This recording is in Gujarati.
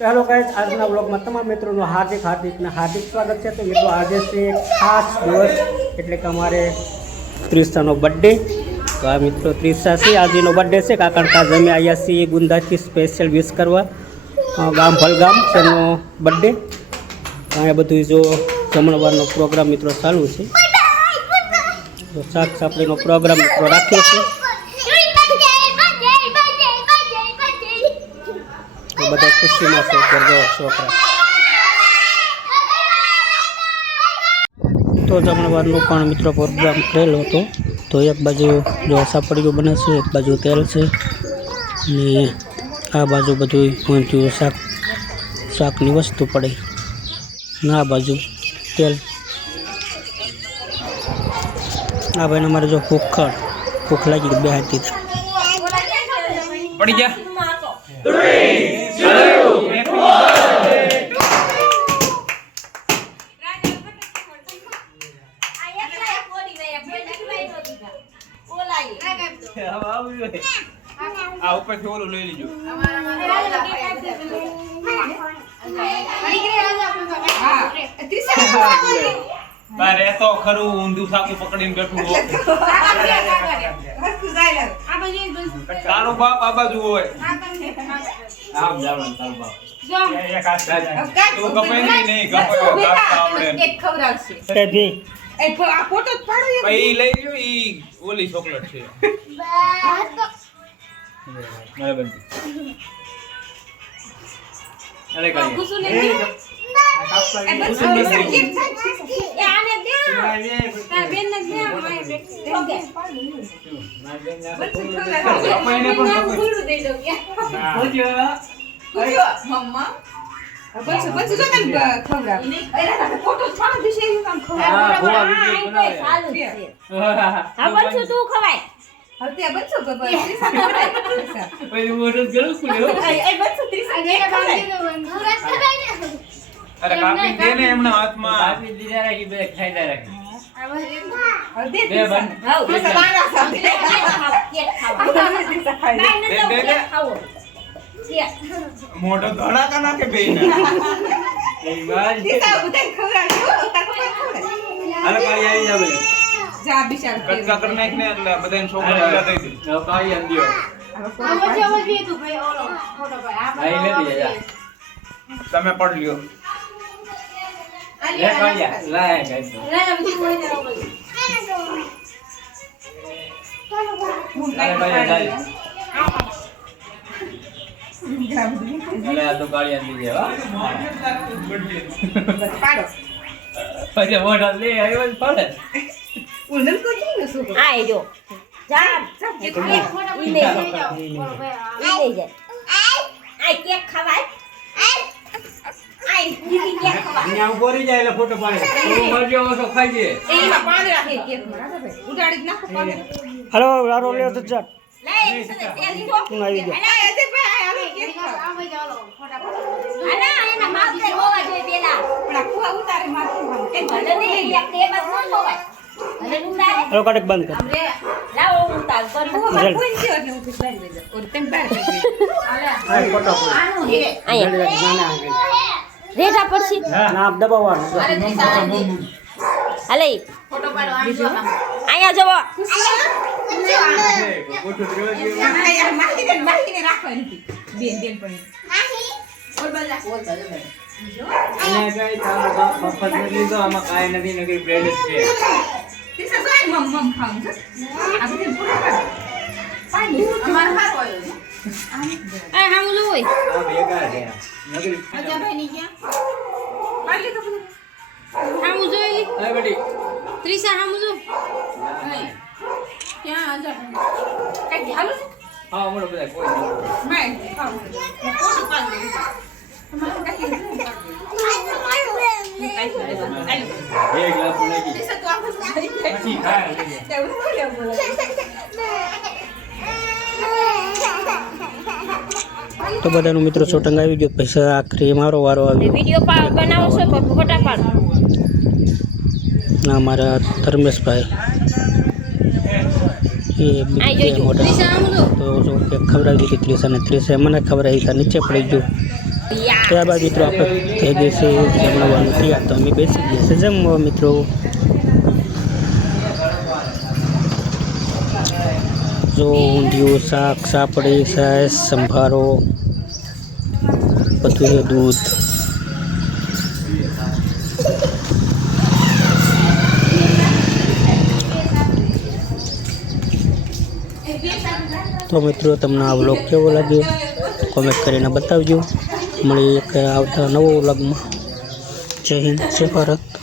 હેલો ગાઈસ, આજના બ્લોગમાં તમામ મિત્રોનું હાર્દિક સ્વાગત છે। તો મિત્રો આજે છે એક ખાસ દિવસ, એટલે કે અમારે ત્રિષાનો બર્થડે। તો આ મિત્રો ત્રિષા છે, આજનો બર્થડે છે। કારણ કે આજે અમે આવ્યા છીએ ગુંદાથી સ્પેશિયલ વિશ કરવા ગામ ભલગામ તેનો બર્થડે। અહીંયા બધું જો જમણવારનો પ્રોગ્રામ મિત્રો ચાલુ છે। તો શાક સાપડીનો પ્રોગ્રામ મિત્રો રાખ્યો છે। બધા ખુશીમાં છે છોકરા। તો જમણવારનો પણ મિત્રો પ્રોગ્રામ કરેલો હતો। તો એક બાજુ જો સાપડીઓ બને છે, એક બાજુ તેલ છે, અને આ બાજુ બધું ઊંધિયું શાકની વસ્તુ પડે, ને આ બાજુ તેલ। આ ભાઈને અમારે જો ભૂખ લાગી બે હાથ દીધા પડી જા। આ ઉપરથી ઓલું લઈ લીજો। બારે તો ખરું ઊંધું સાકું પકડીને બેઠું હો। તારો બાપ આ બાજુ હોય। આમ જાવણ તારો બાપ એક હાથ તું કપાઈ નહીં કપાયો કાપતા આવડે એક ખવરાવશે એ આ ફોટો જ પાડો ભાઈ લઈ લ્યો ઈ ઓલી ચોકલેટ છે મારે બનતી અરે કાઈ કુસુ ને એ આને દે તાર બેન ને દે મારી બેન ઓકે અપાઈને પણ ફૂલ દઈ દો યા બોજો મમ્મા બસ જો તને ખવડાવ એના ફોટો છાણ દિશે એનું કામ ખવડાવ હા વિડિયો બનાવે ચાલુ છે હા બચ્ચો તું ખવાય હવે બચ્ચો બસ ઓય મોટો ગળું ખુલ્યો એ બચ્ચો 30 ને બાંધી દો પૂરા ખવાય ને અરે કાપી દે ને એમના હાથમાં કાપી દીધા રાખી બે ખાઈડા રાખી હવે દે બન હા સવાના સાથે કેક ખાવો મોટો ધડાકા નાખે બેને એ વાત દીતા બધા ખવરાજો તાકો પર ખવરાજ અરે કાઈ આવી જાવે જા બિચાર કટકા કર નાખ ને એટલે બધાને છોકરા દઈ દે તો કાઈ અંદિયો હવે વચ્ચે તું ભાઈ ઓલો ફોટો ભાઈ આ લઈ લે તમે પડ લ્યો લે કાયા લાય ગાઈસ લે બીજું હોય ને અરે ભાઈ જાય અલે આ તો ગાડી આંદી દે હો પાડો પછી મોઢા લે આવ્યો જ પડે ઉલન કો જી શું આય જો જા ઈ લે જા આય કેક ખવાય આય દીદી કેક ખવાય અહીંયા ઉભોરી જાય એટલે ફોટો પાડે તું મરજો તો ખાઈ જે એમાં પાણી રાખે કેક માં રાજા ભાઈ ઉડાડી નાખો પાણી હાલો આરો લ્યો તો ચાલ લે તેલ લીધો આવી ગયો અલા અજય ભાઈ આવે કેક આવે ચાલો ફટાફટ અલા એના માથે હોવા જોઈએ પેલા પણ કુવા ઉતારે માથે કે ભલે ને એક તે બસ ન હોવાય ભલે ઉતારે હાલો કડક બંધ કર લાવો ઉતાર કરું કોઈ છે એટલે હું ફિટ લાવી દે ઓર તેમ બાર અલા આ ફોટો આનો હે ના રેઠા પડશે ના દબાવવાનું અરે હાલે ફોટો પાડો અહીંયા જવો માહીને રાખવાની બેન પણ ઓલ બલ્લા એને કઈ તારો બાપ મફત ન લીધો આમાં કાઈ નથી નકરી બ્રેડ જ છે તીસા સોય મમ ખાઉં છે આ બધું પૂરું કર પાણી અમાર હાર હોય આ હામું જોય આ ભેગા છે નકરી અજા ભાઈ ની ક્યાં પાણી તો હામું જોઈ આ બેટી ત્રિષા હામું જો ક્યાં અજા કઈ હાલું છે હા મોડો બધા કોઈ નહીં મેં ખાઉં કોણ પાણી તમારે કઈ એક ગ્લાસ લાગી તીસા તો આપણે પછી ખાય તેવું બોલે તો બધાનું મિત્રો શૂટિંગ આવી ગયો, પછી આખરી મારો વારો આવ્યો। વિડિયો બનાવો છો કે ફોટા પાડો ના મારા ધર્મેશભાઈ એ મોટા તો જો કે ખવડાવી દીધી ત્રીસાને મને ખવડાવી નીચે પડી ગયું ત્યારબાદ મિત્રો આપણે થઈ ગઈ છે જમવાનું તૈયાર, તો અમે બેસી ગયા છે જમવા મિત્રો. જો ઊંધિયું, શાક, સાપડી, છાશ, સંભારો, બધું છે, દૂધ. તો મિત્રો તમને આ વ્લોગ કેવો લાગ્યો કોમેન્ટ કરીને બતાવજો. મળી એક આવતા નવો વ્લોગમાં. જય હિન્દ, જય ભારત.